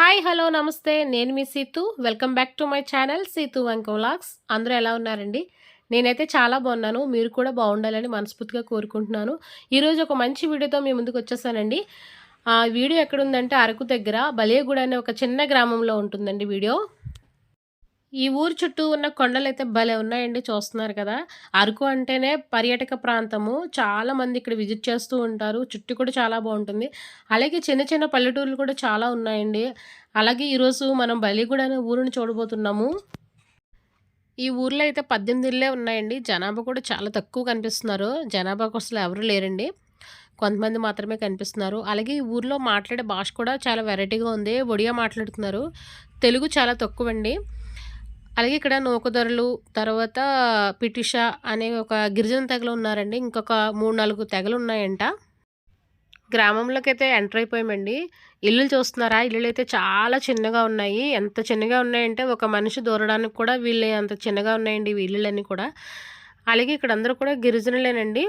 Hi hello నమస్తే నేను మీ Seethu welcome back to my channel Seethu Vanka vlogs. అందరూ ఎలా ఉన్నారండి? నేనైతే చాలా బాగున్నాను. మీరు కూడా బాగుండాలని మనస్ఫూర్తిగా కోరుకుంటున్నాను. ఈరోజు ఒక మంచి వీడియోతో మీ ముందుకు వచ్చేసానండి. ఆ వీడియో ఎక్కడుందంటే అరకు దగ్గర బలియగూడ అనే ఒక చిన్న గ్రామంలో ఉంటుందండి వీడియో. ఈ ఊరు చుట్టూ ఉన్న కొండలైతే భలే ఉన్నాయండి, చూస్తున్నారు కదా. అరకు అంటేనే పర్యాటక ప్రాంతము. చాలా మంది ఇక్కడ విజిట్ చేస్తూ ఉంటారు. చుట్టూ కూడా చాలా బాగుంటుంది. అలాగే చిన్న చిన్న పల్లెటూర్లు కూడా చాలా ఉన్నాయండి. అలాగే ఈరోజు మనం బలిగూడ అనే ఊరిని చూడబోతున్నాము. ఈ ఊర్లో అయితే 18 ఇళ్ళే ఉన్నాయండి. జనాభా కూడా చాలా తక్కువ కనిపిస్తున్నారు. జనాభాకు అసలు ఎవరు లేరండి, కొంతమంది మాత్రమే కనిపిస్తున్నారు. అలాగే ఈ ఊర్లో మాట్లాడే భాష కూడా చాలా వెరైటీగా ఉంది. ఒడియా మాట్లాడుతున్నారు. తెలుగు చాలా తక్కువ అండి. అలాగే ఇక్కడ నూకదొరలు, తర్వాత పిటిష అనే ఒక గిరిజన తెగలు ఉన్నారండి. ఇంకొక 3-4 తెగలు ఉన్నాయంట. గ్రామంలోకి అయితే ఎంటర్ అయిపోయామండి. ఇల్లులు చూస్తున్నారా? ఇల్లులు అయితే చాలా చిన్నగా ఉన్నాయి. ఎంత చిన్నగా ఉన్నాయంటే ఒక మనిషి దూరడానికి కూడా వీళ్ళు అంత చిన్నగా ఉన్నాయండి ఈ ఇల్లులన్నీ కూడా. అలాగే ఇక్కడ అందరూ కూడా గిరిజనులేనండి.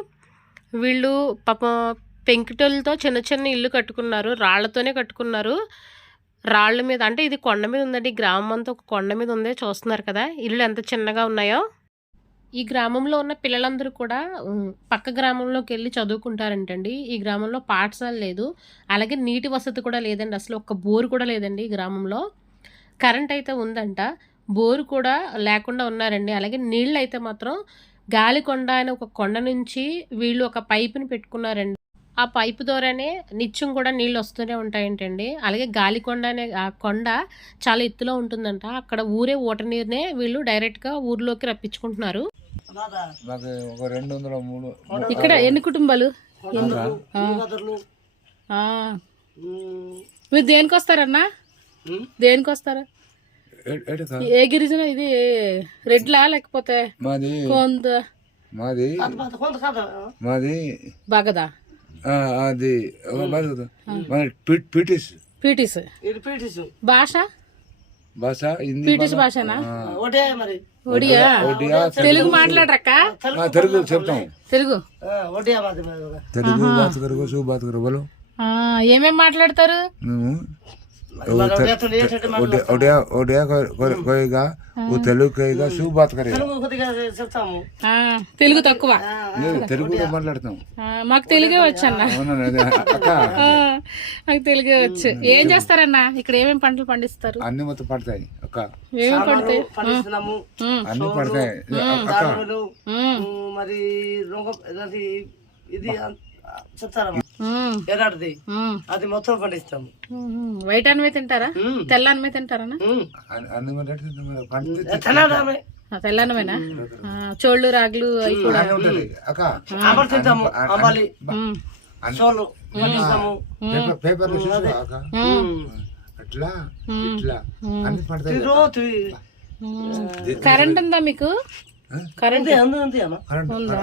వీళ్ళు పాపం పెంకుటలతో చిన్న చిన్న ఇల్లు కట్టుకున్నారు. రాళ్లతోనే కట్టుకున్నారు. రాళ్ళ మీద, అంటే ఇది కొండ మీద ఉందండి. గ్రామం అంతా ఒక కొండ మీద ఉంది. చూస్తున్నారు కదా ఇల్లు ఎంత చిన్నగా ఉన్నాయో. ఈ గ్రామంలో ఉన్న పిల్లలందరూ కూడా పక్క గ్రామంలోకి వెళ్ళి చదువుకుంటారంటండి. ఈ గ్రామంలో పాఠశాల లేదు. అలాగే నీటి వసతి కూడా లేదండి. అసలు ఒక్క బోరు కూడా లేదండి ఈ గ్రామంలో. కరెంట్ అయితే ఉందంట, బోరు కూడా లేకుండా ఉన్నారండి. అలాగే నీళ్ళు అయితే మాత్రం గాలికొండ అనే ఒక కొండ నుంచి వీళ్ళు ఒక పైపుని పెట్టుకున్నారండి. ఆ పైపు ద్వారానే నిత్యం కూడా నీళ్ళు వస్తూనే ఉంటాయంటండి. అలాగే గాలికొండ అనే ఆ కొండ చాలా ఎత్తులో ఉంటుందంట. అక్కడ ఊరే ఊట నీరునే వీళ్ళు డైరెక్ట్గా ఊర్లోకి రప్పించుకుంటున్నారు. ఇక్కడ ఎన్ని కుటుంబాలు? మీరు దేనికి వస్తారన్నా? దేనికి వస్తారా? ఏ గిరిజన ఇది? రెడ్లా లేకపోతే కొంత మాది బాగదా? అది పీటిస్ భాష భాష పీటిస్ భాషనా? ఒడియా? తెలుగు మాట్లాడరక్క? తెలుగు చెప్తాం. తెలుగు తెలుగు బాత్ కరుగో సు బాత్ కరుగో బోలో. ఏమేం మాట్లాడతారు? మేము ओडिया ओडिया कहेगा, वो तेलुगु कहेगा, सु बात करेगा. తెలుగు తక్కువ, తెలుగులో మాట్లాడతాం. మాకు తెలుగే వచ్చు అన్న. నాకు తెలుగే వచ్చు. ఏం చేస్తారన్నా ఇక్కడ? ఏమేమి పంటలు పండిస్తారు? అన్ని మొత్తం పడతాయి అక్క. ఏమేమి పడతాయి? అన్ని పడతాయి అక్క. మరి ఇది ఎరాడిది అది మొత్తం పండిస్తాము. వైట్ అన్నమే తింటారా? తెల్ల అన్నమే తింటారా? తెల్లన్నమేనా? చోళ్ళు రాగులు అవి కూడా తింటాము. అంబాలి చోళ్ళు పేపర్ అట్లా ఇట్లా అన్ని పడతాయి. కరెంట్ ఉందా మీకు? కరెంట్ ఉందా?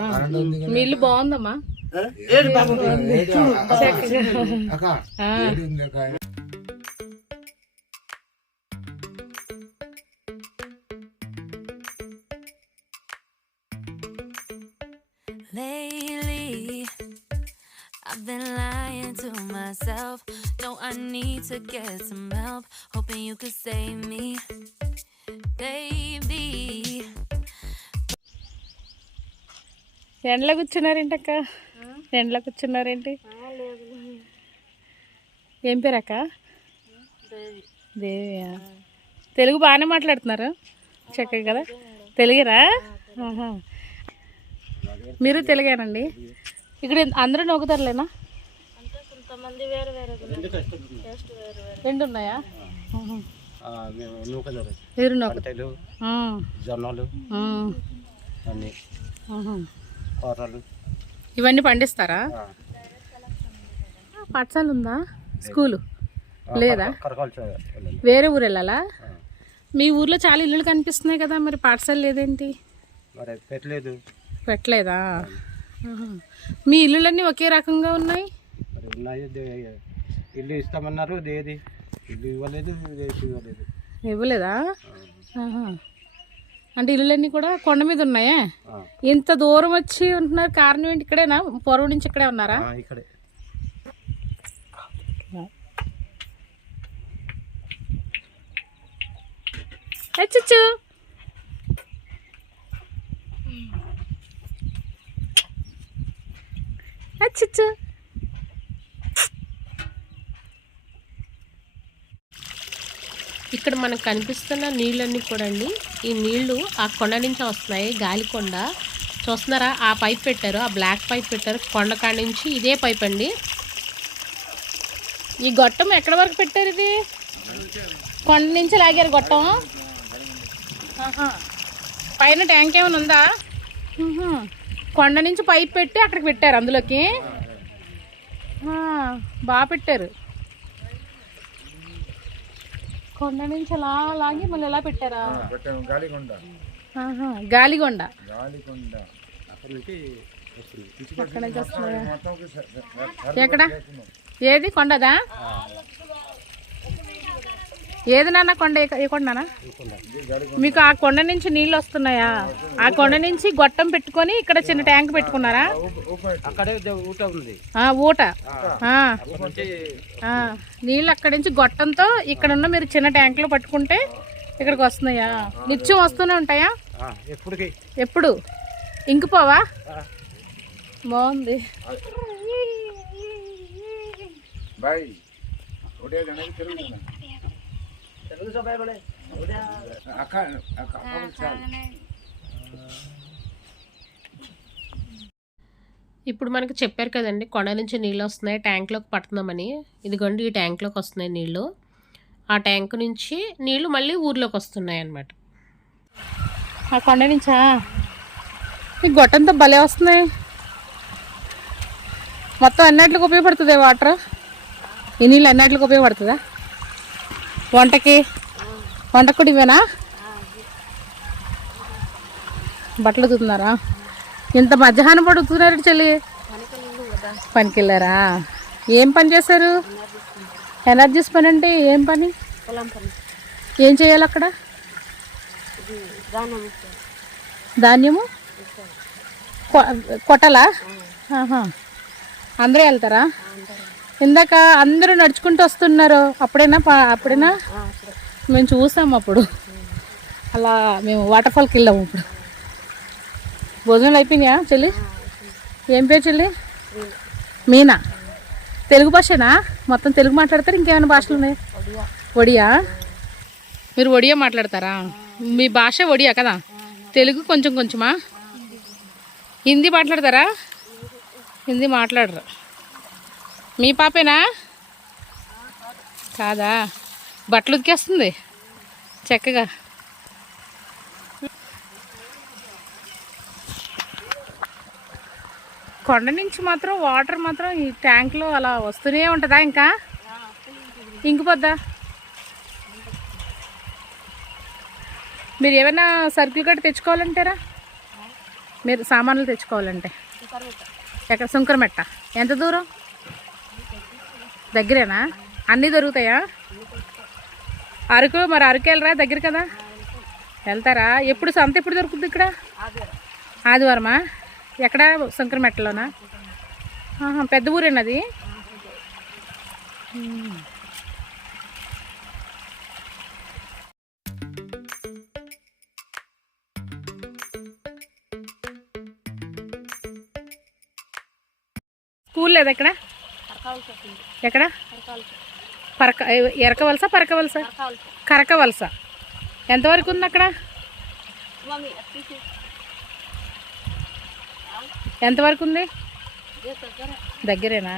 మీ ఇల్లు బాగుందమ్మా? Lately, I've been lying to myself. No, I need to get some help. Hoping you could save me, baby. ఎండలో కూర్చున్నారేంటక్క? ఎండలో కూర్చున్నారేంటి? ఏం పేరక్క? దేవియా? తెలుగు బాగానే మాట్లాడుతున్నారు, చక్కగా కదా. తెలుగురా? మీరు తెలుగేనండి? ఇక్కడ అందరూ నొక్కుతారులేనా? రెండు ఉన్నాయా? మీరు నొక్కుతారు? జొన్నలు ఇవన్నీ పండిస్తారా? పాఠశాల ఉందా? స్కూలు లేదా? వేరే ఊరు వెళ్ళాలా? మీ ఊర్లో చాలా ఇల్లులు కనిపిస్తున్నాయి కదా, మరి పాఠశాల లేదేంటి? పెట్టలేదా? మీ ఇల్లులన్నీ ఒకే రకంగా ఉన్నాయి. ఇల్లు ఇస్తామన్నారు, ఇల్లు ఇవ్వలేదా? అంటే ఇల్లులన్నీ కూడా కొండ మీద ఉన్నాయా? ఇంత దూరం వచ్చి ఉంటున్నారు, కారణం ఏంటి? ఇక్కడేనా? పూర్వం నుంచి ఇక్కడే ఉన్నారా? అచ్చుచ్చు అచ్చుచ్చు. ఇక్కడ మనకు కనిపిస్తున్న నీళ్ళన్నీ కూడా అండి, ఈ నీళ్లు ఆ కొండ నుంచి వస్తున్నాయి. గాలి కొండ చూస్తున్నారా, ఆ పైప్ పెట్టారు, ఆ బ్లాక్ పైప్ పెట్టారు కొండ కాడ నుంచి. ఇదే పైప్ అండి. ఈ గొట్టం ఎక్కడ వరకు పెట్టారు? ఇది కొండ నుంచి లాగారు గొట్టం. పైన ట్యాంక్ ఏమైనా ఉందా? కొండ నుంచి పైప్ పెట్టి అక్కడికి పెట్టారు, అందులోకి బాగా పెట్టారు. కొండ నుంచి అలా లాగి మళ్ళీ ఎలా పెట్టారా? గాలిగొండ. అక్కడ నుంచి వస్తున్నాయా? ఎక్కడ? ఏది కొండదా? ఏది నాన్న కొండ? ఏ కొండనా? మీకు ఆ కొండ నుంచి నీళ్ళు వస్తున్నాయా? ఆ కొండ నుంచి గొట్టం పెట్టుకొని ఇక్కడ చిన్న ట్యాంక్ పెట్టుకున్నారా? ఊట. నీళ్ళు అక్కడి నుంచి గొట్టంతో ఇక్కడ ఉన్న మీరు చిన్న ట్యాంక్ లో పట్టుకుంటే ఇక్కడికి వస్తున్నాయా? నిత్యం వస్తూనే ఉంటాయా? ఎప్పుడు ఇంకిపోవా? బాగుంది. ఇప్పుడు మనకు చెప్పారు కదండి, కొండ నుంచి నీళ్ళు వస్తున్నాయి, ట్యాంక్లోకి పడుతున్నామని. ఇదిగోండి, ఈ ట్యాంక్లోకి వస్తున్నాయి నీళ్ళు. ఆ ట్యాంక్ నుంచి నీళ్ళు మళ్ళీ ఊర్లోకి వస్తున్నాయి అన్నమాట. ఆ కొండ నుంచా? ఈ గొట్టంతో భలే వస్తున్నాయి. మొత్తం అన్నిటికి ఉపయోగపడుతుంది వాటర్. ఈ నీళ్ళు అన్నిటికి ఉపయోగపడుతుందా? వంటకి కూడా ఇవేనా? బట్టలు ఉతుకుతున్నారా? ఇంత మధ్యాహ్నం పూట ఉతుకుతున్నారు చెల్లి? పనికి వెళ్ళారా? ఏం పని చేశారు? ఎనర్జీస్ పని అంటే ఏం పని? ఏం చేయాలి అక్కడ? ధాన్యము కొట్టాలా? అందరూ వెళ్తారా? ఇందాక అందరూ నడుచుకుంటూ వస్తున్నారు, అప్పుడేనా? మేము చూసాము అప్పుడు. అలా మేము వాటర్ ఫాల్కి వెళ్ళాము. ఇప్పుడు భోజనాలు అయిపోయినాయా చెల్లి? ఏం పేరు చెల్లి? మీనా. తెలుగు భాషనా? మొత్తం తెలుగు మాట్లాడతారు? ఇంకేమైనా భాషలు ఉన్నాయి? ఒడియా? మీరు ఒడియా మాట్లాడతారా? మీ భాష ఒడియా కదా? తెలుగు కొంచెం కొంచెమా? హిందీ మాట్లాడతారా? హిందీ మాట్లాడరు. మీ పాపేనా? కాదా? బట్టలు ఉతికేస్తుంది చక్కగా. కొండ నుంచి మాత్రం వాటర్ మాత్రం ఈ ట్యాంక్లో అలా వస్తూనే ఉంటుందా? ఇంకా ఇంకిపోద్దా? మీరు ఏమైనా సరుకులు గట్రా తెచ్చుకోవాలంటారా? మీరు సామాన్లు తెచ్చుకోవాలంటే ఎక్కడ? సుంకరమెట్ట. ఎంత దూరం? దగ్గరేనా? అన్నీ దొరుకుతాయా? అరకు. మరి అరకు వెళ్ళరా? దగ్గర కదా, వెళ్తారా? ఎప్పుడు సంత ఎప్పుడు దొరుకుతుంది ఇక్కడ? ఆదివారమా? ఎక్కడ? సుంకరమెట్టలోనా? పెద్ద ఊరేనది. స్కూల్ లేదా ఇక్కడ? ఎక్కడ? ఎరకవలస పరకవలస? కరకవలస. ఎంతవరకు ఉంది అక్కడ? ఎంతవరకు ఉంది? దగ్గరేనా?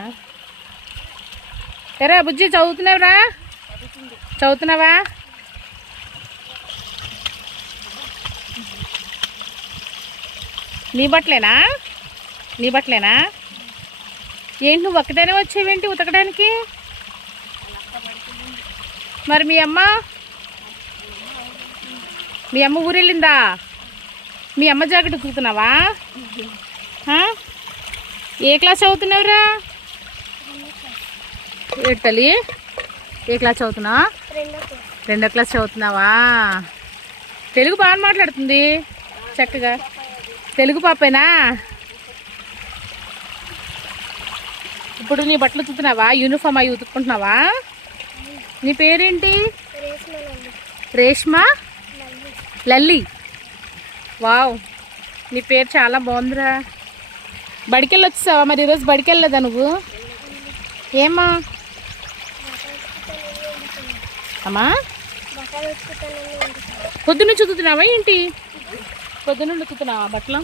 ఎరా బుజ్జి, చదువుతున్నావురా? చదువుతున్నావా? నీ బట్టలేనా? ఏంటి నువ్వు ఒక్కటైనా వచ్చేవేంటి ఉతకడానికి? మరి మీ అమ్మ ఊరెళ్ళిందా? మీ అమ్మ జాకెట్ ఉతుకుతున్నావా? ఏ క్లాస్ చదువుతున్నావురా? ఏటలి ఏ క్లాస్ చదువుతున్నావా? 2వ క్లాస్ చదువుతున్నావా? తెలుగు బాగా మాట్లాడుతుంది చక్కగా. తెలుగు పాపేనా? ఇప్పుడు నీ బట్టలు ఉతుకుతున్నావా? యూనిఫామ్ అవి ఉతుక్కుంటున్నావా? నీ పేరేంటి? రేష్మా లల్లి. వావ్, నీ పేరు చాలా బాగుందిరా. బడికెళ్ళి వచ్చేసావా మరి? ఈరోజు బడికెళ్ళలేదా నువ్వు? ఏమా అమ్మా, పొద్దున్న చుతుతున్నావా ఏంటి? పొద్దున్న ఉతుకుతున్నావా బట్టలు?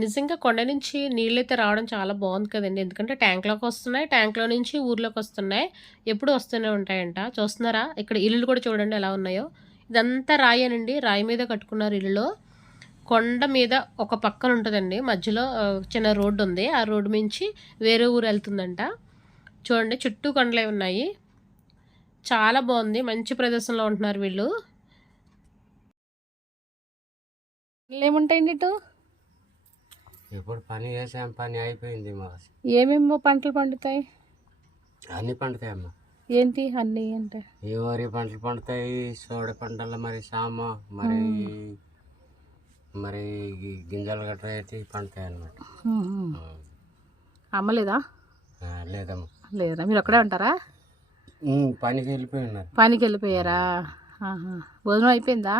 నిజంగా కొండ నుంచి నీళ్ళైతే రావడం చాలా బాగుంది కదండి. ఎందుకంటే ట్యాంక్లోకి వస్తున్నాయి, ట్యాంక్లో నుంచి ఊర్లోకి వస్తున్నాయి, ఎప్పుడు వస్తూనే ఉంటాయంట. చూస్తున్నారా ఇక్కడ ఇల్లులు కూడా చూడండి ఎలా ఉన్నాయో. ఇదంతా రాయేనండి, రాయి మీద కట్టుకున్నారు ఇల్లులో. కొండ మీద ఒక పక్కన ఉంటుందండి, మధ్యలో చిన్న రోడ్డు ఉంది. ఆ రోడ్డు మించి వేరే ఊరు వెళ్తుందంట. చూడండి చుట్టూ కొండలే ఉన్నాయి. చాలా బాగుంది, మంచి ప్రదేశంలో ఉంటున్నారు వీళ్ళు. ఏముంటాయండి ఇటు? ఇప్పుడు పని చేసాం, పని అయిపోయింది. మా ఏమేమో పంటలు పండుతాయి? అన్ని పండుతాయి అమ్మ. ఏంటి అన్నీ అంటే? ఈ వరి పంటలు పండుతాయి, సోడి పంటలు, మరి సామ, మరి గింజలు గట్రా అయితే పండుతాయి అన్నమాట. అమ్మలేదా? లేదమ్మా. లేదా, మీరు అక్కడే ఉంటారా? పనికి వెళ్ళిపోయి ఉన్నారు. పనికి వెళ్ళిపోయారా? భోజనం అయిపోయిందా?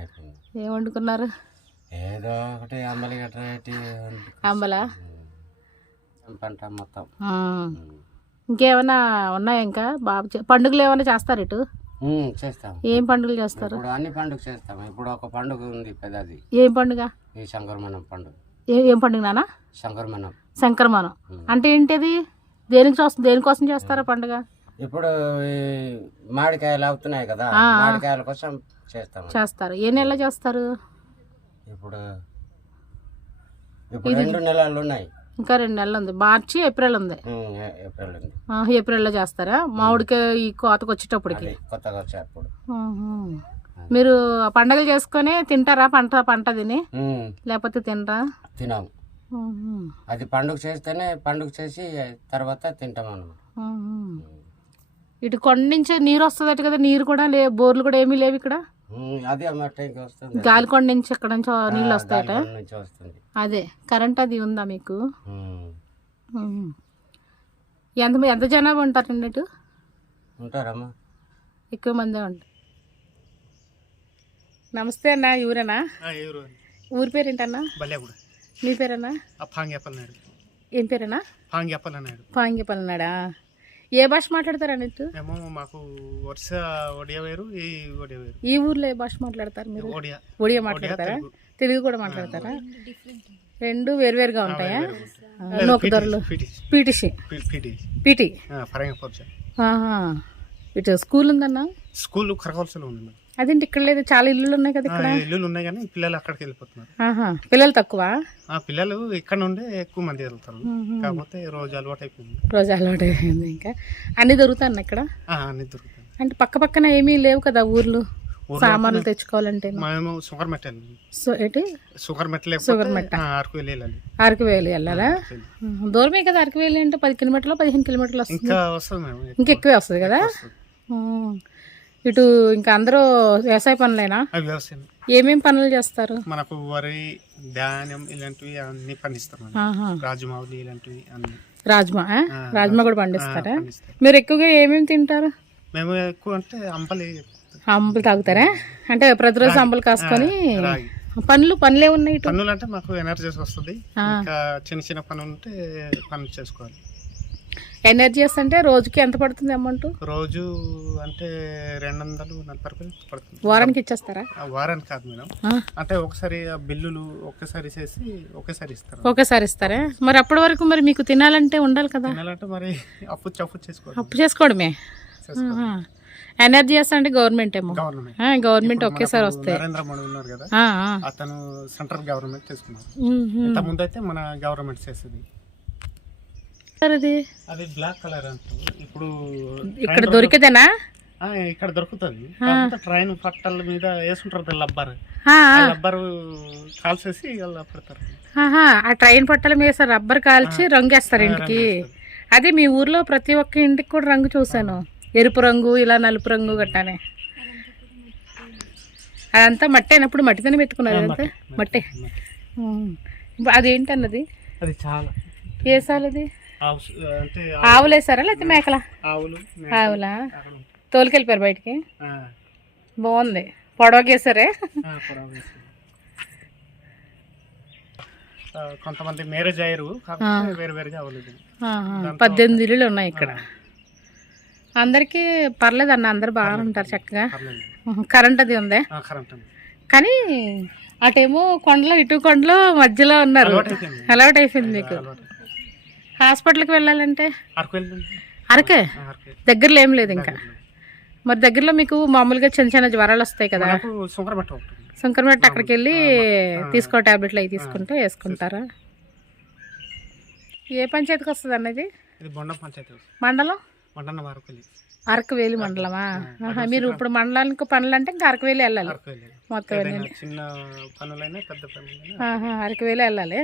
అయిపోయింది. ఏం వండుకున్నారు? ఏదో ఒకటి అంబలి గట్రా పెట్టి అంబలా పంట మొత్తం. ఇంకేమైనా ఉన్నాయా? ఇంకా బాబు పండుగలు ఏమైనా చేస్తారు ఇటు? చేస్తాం. ఏం పండుగలు చేస్తారు? ఇప్పుడు అన్ని పండుగ చేస్తాం. ఇప్పుడు ఒక పండుగ ఉంది పెద్దది. ఏం పండుగ? ఈ శంకరమనం పండుగ. ఏం పండుగ నాన్న? శంకరమనం. శంకరమనం అంటే ఏంటిది? దేనికోసం చేస్తారా పండుగ? ఇప్పుడు మామిడికాయలు అవుతున్నాయి కదా, మామిడికాయల కోసం చేస్తారు. ఏ నెలలో చేస్తారు? ఇప్పుడు 2 నెలలు ఉన్నాయి. ఇంకా 2 నెలలు ఉంది. మార్చి ఏప్రిల్ ఉంది. ఏప్రిల్లో చేస్తారా? మామిడికాయ ఈ కోతకు వచ్చేటప్పటికి, కొత్తగా వచ్చేటప్పుడు. మీరు పండగలు చేసుకొని తింటారా? పంట తిని లేకపోతే తినరా? తినాము. అది పండుగ చేస్తేనే, పండుగ చేసి తర్వాత తింటాం అన్నమాట. ఇటు కొండ నుంచే నీరు వస్తుంది కదా, నీరు కూడా బోర్లు కూడా ఏమీ లేవు ఇక్కడ. అది వస్తుంది, గాలికొండ నుంచి ఎక్కడ నుంచో నీళ్ళు వస్తాయట. వస్తుంది. అదే కరెంట్ అది ఉందా మీకు? ఎంత జనాభా ఉంటారండి ఇటు? ఉంటారమ్మా, ఎక్కువ మందే ఉంటారు. నమస్తే అన్న, ఊరేనా? ఊరి పేరు ఏంటన్నా? మీ పేరేనా? ఏం పేరేనా? పాంగ్యపల్లినాడా? ఏ భాష మాట్లాడతారని ఇటు? మాకు వరుస ఒడియా వేరు, ఈ ఒడియా వేరు. ఈ ఊర్లో ఏ భాష మాట్లాడతారు మీరు? ఒడియా మాట్లాడతారా? తెలుగు కూడా మాట్లాడతారా? రెండు వేరువేరుగా ఉంటాయా? నోకుదొరలు పీటీ. ఇటు స్కూల్ ఉందన్నా? స్కూల్ కరకవలసలో ఉంది. అదేంటి ఇక్కడ లేదు? చాలా ఇల్లులు ఉన్నాయి కదా ఇక్కడ. ఇల్లులు ఉన్నాయి కానీ పిల్లలు అక్కడికి వెళ్ళిపోతున్నారు. పిల్లలు తక్కువ? పిల్లలు ఇక్కడ నుండే ఎక్కువ మంది వెళ్తారు. కాకపోతే రోజు అలవాటు అయిపోయింది. ఇంకా అన్ని దొరుకుతాయి ఇక్కడ? అన్ని దొరుకుతాయి. అంటే పక్క పక్కన ఏమీ లేవు కదా ఊర్లు సామాన్లు తెచ్చుకోవాలంటే? మేము షుగర్ మెట్ అరకు వేలు వెళ్ళాలా? దూరమే కదా అరకు వేలు అంటే? 10 కిలోమీటర్లు 15 కిలోమీటర్లు వస్తుంది. ఇంకా ఎక్కువే వస్తుంది కదా. ఇటు ఇంకా అందరూ వ్యవసాయ పనులేనా? వ్యవసాయం. ఏమేం పనులు చేస్తారు? మనకు వరి, ధాన్యం ఇలాంటివి అన్ని పండిస్తారు. రాజమావులి ఇలాంటివి అన్ని. రాజ్మా కూడా పండిస్తారా? మీరు ఎక్కువగా ఏమేమి తింటారు? మేము ఎక్కువ అంటే అంబలు తాగుతారా? అంటే ప్రతిరోజు అంబలు కాసుకొని. పనులే ఉన్నాయి? పనులు అంటే మాకు ఎనర్జీస్ వస్తుంది. ఇంకా చిన్న చిన్న పనులు ఉంటే పనులు చేసుకోవాలి. ఎనర్జీస్ అంటే రోజుకి ఎంత పడుతుంది అమౌంట్? రోజు అంటే 240 రూపాయలు పడుతుంది. వారానికి ఇచ్చేస్తారా? వారానికి కాదు మేడం, అంటే ఒకసారి బిల్లులు ఒక్కసారి చేసి ఒకేసారి ఇస్తారా? మరి అప్పటి వరకు మరి మీకు తినాలంటే ఉండాలి కదా. తినాలంటే మరి అప్పు చేసుకోవడమే. ఎనర్జీస్ అంటే గవర్నమెంట్ ఏమో. గవర్నమెంట్ ఒకేసారి వస్తాయి. నరేంద్ర మోడీ ఉన్నారు కదా, అతను సెంట్రల్ గవర్నమెంట్ తీసుకున్నారు. ఇంత ముందు అయితే మన గవర్నమెంట్ చేసేది. అది బ్లాక్ కలర్ అంటారు. ఇప్పుడు ఇక్కడ దొరికేదేనా? ఇక్కడ దొరుకుతుంది. ట్రైన్ పట్టాల మీద వేసుకుంటారు లబ్బర్ కాల్చేసి పెడతారు. ఆ ట్రైన్ పట్టాల మీద రబ్బర్ కాల్చి రంగేస్తారు ఇంటికి. అదే మీ ఊర్లో ప్రతి ఒక్క ఇంటికి కూడా రంగు చూసాను, ఎరుపు రంగు, ఇలా నలుపు రంగు గట్టానే. అదంతా మట్టి అయినప్పుడు మట్టితోనే పెట్టుకున్నారు. అదంతా మట్టే. అదేంటన్నది? అది చాలా వేసాలది ఆవులు వేసారా లేకపోతే మేకలా? ఆవులా. తోలుకెళ్ళిపోయారు బయటికి. ఆ, బాగుంది. పొడవకేసారే. పొడవు వేసి. కొంతమంది మ్యారేజ్ అయ్యారు కాకపోతే వేరు వేరుగా అవ్వలేదు. 18 ఇల్లులు ఉన్నాయి ఇక్కడ. అందరికీ పర్లేదు అన్న, అందరు బాగానే ఉంటారు చక్కగా. పర్లేదు. కరెంట్ అది ఉంది కరెంట్ ఉంది. కానీ అటేమో కొండలు ఇటు కొండలు మధ్యలో ఉన్నారు. అలవాటు అయిపోయింది మీకు. హాస్పిటల్కి వెళ్ళాలంటే అరకు వెళ్ళండి. అరకే అరకే. దగ్గరలో ఏం లేదు ఇంకా. మరి దగ్గరలో మీకు మామూలుగా చిన్న చిన్న జ్వరాలు వస్తాయి కదా, మనకు సుంకరమెట్ట ఒకటి. శంకరమెట్ట అక్కడికి వెళ్ళి తీసుకో టాబ్లెట్లు అవి తీసుకుంటే వేసుకుంటారా? ఏ పంచాయతీకి వస్తుంది అన్నది? ఇది బొండం పంచాయతీ మండలం మండలం అరకులి. అరకువేలి మండలమా? మీరు ఇప్పుడు మండలానికి పనులు అంటే ఇంకా అరకువేలి వెళ్ళాలి. అరకులి మొత్తం వెళ్ళాలి. చిన్న పనులైనా పెద్ద పనులైనా అరకువేలి వెళ్ళాలి.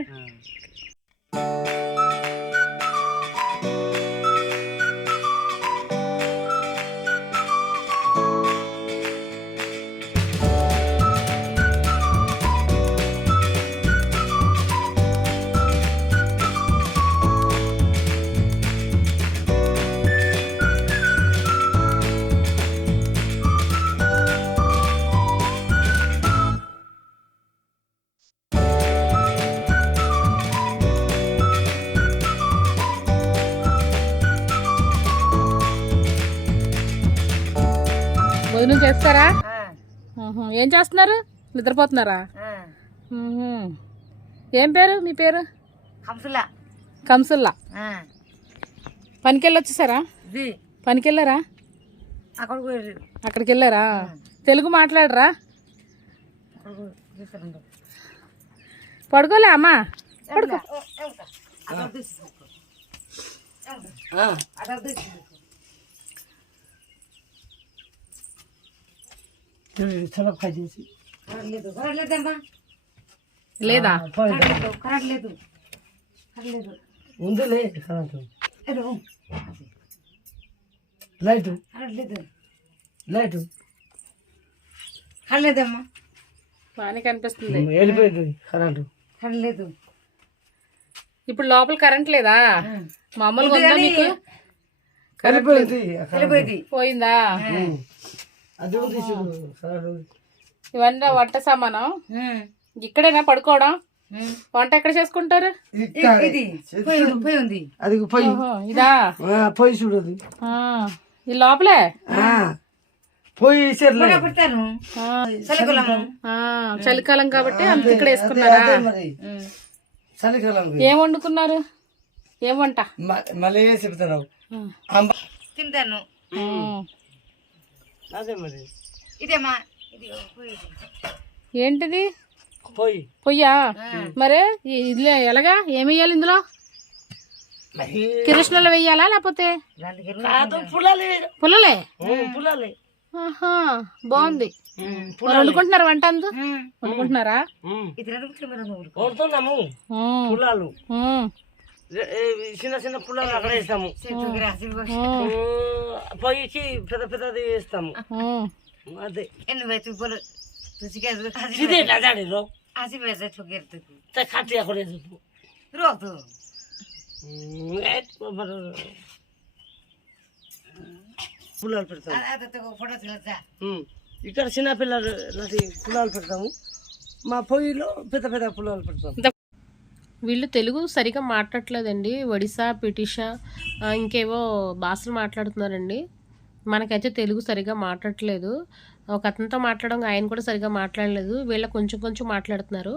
భోజనం చేస్తారా? ఏం చేస్తున్నారు? నిద్రపోతున్నారా? ఏం పేరు మీ పేరు? కంసుల్లా. పనికి వెళ్ళొచ్చేసారా? పనికి వెళ్ళారా? అక్కడికి వెళ్ళారా? తెలుగు మాట్లాడరా? పడుకోలే అమ్మా? పడుకో. లేదా? ఉందిలే లైట్ లైట్ కడలేదమ్మా. బాగానే కనిపిస్తుంది. వెళ్ళిపోయింది కరెంటు. కడలేదు. ఇప్పుడు లోపల కరెంట్ లేదా? మామూలుగా ఉందా మీకు? వెళ్ళిపోయింది. పోయిందా? అది ఉంది కరెంటు. ఇవన్నీ వంట సామానం ఇక్కడేనా పడుకోవడం? వంట ఎక్కడ చేసుకుంటారు? పోయి ఉంది. అది పోయి ఇదా పోయి చూడదు. ఈ లోపలే పోయి పెడతాను. చలికాలం కాబట్టి అంత ఇక్కడ వేసుకున్నారా? చలికాలం ఏం వండుకున్నారు? ఏం వంట? మళ్ళీ చెప్తాను. తింటాను. అదే మరి ఇదేమా ఏంటిది? పోయి పొయ్యా? మరే ఇది ఎలాగా? ఏమి వేయాలి ఇందులో? కిరసనాలు వేయాలా లేకపోతే పుల్లలే పుల్లలే? పుల్లలే. ఆహా, బాగుంది. వండుకుంటున్నారా? వంట అందు వండుకుంటున్నారా? కొడుతున్నాము పుల్లాలు. చిన్న చిన్న పుల్లలు అక్కడ వేస్తాము. పోయి పెద్ద పెద్దది వేస్తాము. అదే খাটি করে పుల్లాలు పెడతాము. ఇక్కడ చిన్న పిల్లలు పుల్లాలు పెడతాము. మా పొయ్యిలో పెద్ద పెద్ద పుల్లాలు పెడతాము. వీళ్ళు తెలుగు సరిగా మాట్లాడట్లేదండి. ఒడిశా, పిటిషా ఇంకేవో భాషలు మాట్లాడుతున్నారండి. మనకైతే తెలుగు సరిగా మాట్లాడట్లేదు. ఒక అతనితో మాట్లాడడం ఆయన కూడా సరిగా మాట్లాడలేదు. వీళ్ళ కొంచెం కొంచెం మాట్లాడుతున్నారు.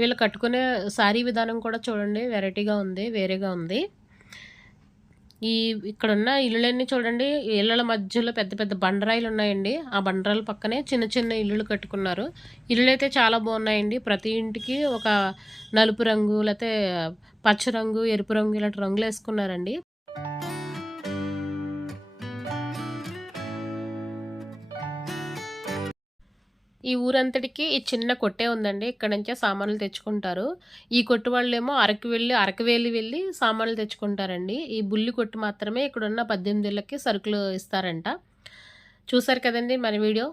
వీళ్ళు కట్టుకునే శారీ విధానం కూడా చూడండి, వెరైటీగా ఉంది, వేరేగా ఉంది. ఇక్కడున్న ఇళ్ళన్నీ చూడండి, ఇళ్ళ మధ్యలో పెద్ద పెద్ద బండరాయిలు ఉన్నాయండి. ఆ బండరాయిల పక్కనే చిన్న చిన్న ఇల్లులు కట్టుకున్నారు. ఇల్లులు అయితే చాలా బాగున్నాయండి. ప్రతి ఇంటికి ఒక నలుపు రంగు, లేకపోతే పచ్చ రంగు, ఎరుపు రంగు ఇలాంటి రంగులు వేసుకున్నారండి. ఈ ఊరంతటికి ఈ చిన్న కొట్టే ఉందండి. ఇక్కడ నుంచే సామాన్లు తెచ్చుకుంటారు. ఈ కొట్టు వాళ్ళేమో అరకవేలి వెళ్ళి సామాన్లు తెచ్చుకుంటారండి. ఈ బుల్లి కొట్టు మాత్రమే ఇక్కడున్న 18 ఇళ్ళకి సరుకులు ఇస్తారంట. చూసారు కదండి మన వీడియో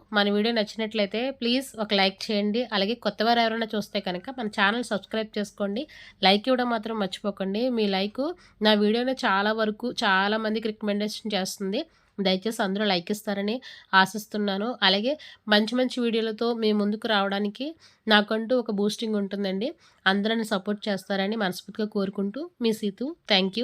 నచ్చినట్లయితే ప్లీజ్ ఒక లైక్ చేయండి. అలాగే కొత్తవారు ఎవరైనా చూస్తే కనుక మన ఛానల్ సబ్స్క్రైబ్ చేసుకోండి. లైక్ ఇవ్వడం మాత్రం మర్చిపోకండి. మీ లైక్ నా వీడియోని చాలా మందికి రికమెండేషన్ చేస్తుంది. దయచేసి అందరూ లైక్ ఇస్తారని ఆశిస్తున్నాను. అలాగే మంచి మంచి వీడియోలతో మీ ముందుకు రావడానికి నాకంటూ ఒక బూస్టింగ్ ఉంటుందండి. అందరూ నన్ను సపోర్ట్ చేస్తారని మనస్ఫూర్తిగా కోరుకుంటూ మీ సీతు. Thank you.